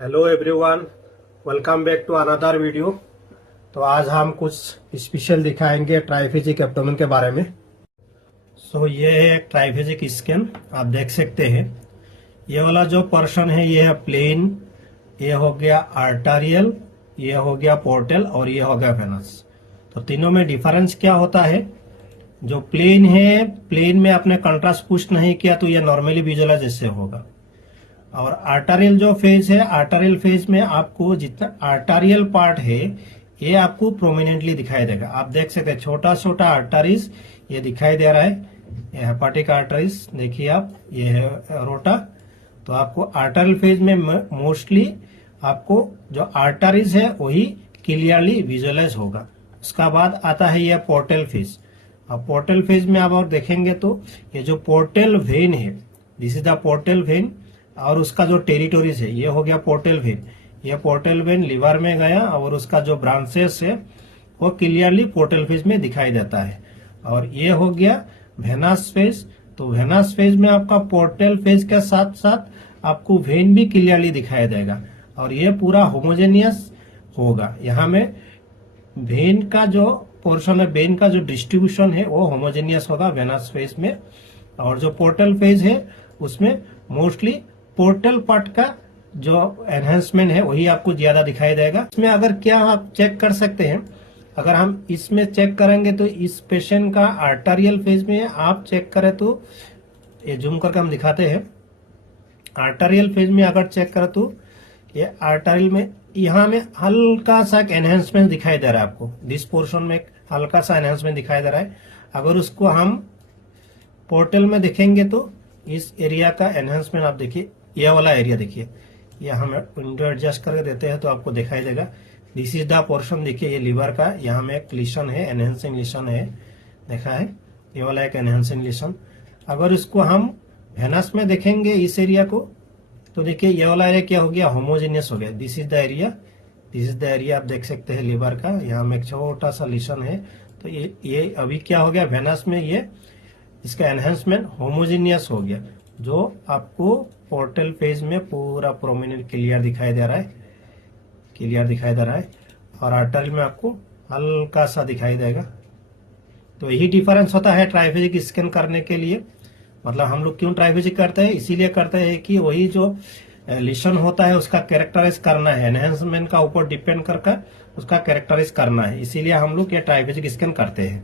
Hello everyone, welcome back to another video. तो आज हम कुछ स्पेशल दिखाएंगे ट्राइफेजिक एब्डोमेन के बारे में। ये है ट्राइफेजिक स्कैन। आप देख सकते हैं ये वाला जो पोर्शन है ये है प्लेन, ये हो गया आर्टरियल, ये हो गया पोर्टल और ये हो गया वेनस। तो तीनों में डिफरेंस क्या होता है? जो प्लेन है, प्लेन में आपने कंट्रास्ट पुश नहीं किया तो ये नॉर्मली विजुअलाइज जैसे होगा। और आर्टरियल जो फेज है, आर्टरियल फेज में आपको जितना आर्टरियल पार्ट है ये आपको प्रोमिनेंटली दिखाई देगा। आप देख सकते हैं छोटा छोटा आर्टरीज ये दिखाई दे रहा है, ये हेपाटिक आर्टरीज देखिए आप, ये है रोटा। तो आपको आर्टरियल फेज में मोस्टली आपको जो आर्टरीज है वही क्लियरली विजुअलाइज होगा। उसका बाद आता है ये पोर्टल फेज। अब पोर्टल फेज में आप और देखेंगे तो ये जो पोर्टल वेन है, this is the portal vein, और उसका जो टेरिटोरीज है ये हो गया पोर्टल वेन। ये पोर्टल वेन लिवर में गया और उसका जो ब्रांचेस है वो क्लियरली पोर्टल फेज में दिखाई देता है। और ये हो गया वेनस फेज। तो वेनस फेज में आपका पोर्टल फेज के साथ साथ आपको वेन भी क्लियरली दिखाई देगा और ये पूरा होमोजेनियस होगा। यहाँ में वेन का जो पोर्शन है, वेन का जो डिस्ट्रीब्यूशन है वो होमोजेनियस होगा वेनस फेज में। और जो पोर्टल फेज है उसमें मोस्टली पोर्टल पार्ट का जो एनहेंसमेंट है वही आपको ज्यादा दिखाई देगा। इसमें अगर क्या आप चेक कर सकते हैं, अगर हम इसमें चेक करेंगे तो इस पेशेंट का आर्टरियल फेज में आप चेक करें तो ये जूम करके हम दिखाते हैं। आर्टरियल फेज में अगर चेक करें तो ये आर्टरियल में यहाँ में हल्का सा एनहेंसमेंट दिखाई दे रहा है आपको, दिस पोर्शन में हल्का सा एनहेंसमेंट दिखाई दे रहा है। अगर उसको हम पोर्टल में देखेंगे तो इस एरिया का एनहेंसमेंट आप देखिए, यह वाला एरिया देखिए, यह हम विंडो एडजस्ट करके देते हैं तो आपको दिखाई देगा। दिस इज द पोर्शन, देखिए ये लिवर का, यहाँ में एक लीशन है, एनहेंसिंग लीशन है, देखा है ये वाला एक एनहेंसिंग लीशन। अगर इसको हम वेनस में देखेंगे इस एरिया को तो देखिए ये वाला एरिया क्या हो गया, होमोजेनियस हो गया। This is the area, this is the area आप देख सकते हैं लिवर का, यहाँ में एक छोटा सा लीशन है। तो ये अभी क्या हो गया, वेनस में ये इसका एनहेंसमेंट होमोजेनियस हो गया, जो आपको पोर्टल फेज में पूरा प्रोमिनेंट क्लियर दिखाई दे रहा है, क्लियर दिखाई दे रहा है। और आर्टरी में आपको हल्का सा दिखाई देगा। तो यही डिफरेंस होता है ट्राइफेजिक स्कैन करने के लिए। मतलब हम लोग क्यों ट्राइफेजिक करते हैं, इसीलिए करते हैं कि वही जो लीशन होता है उसका कैरेक्टराइज करना है, एनहेंसमेंट का ऊपर डिपेंड करके उसका कैरेक्टराइज करना है, इसीलिए हम लोग ये ट्राइफेजिक स्कैन करते हैं।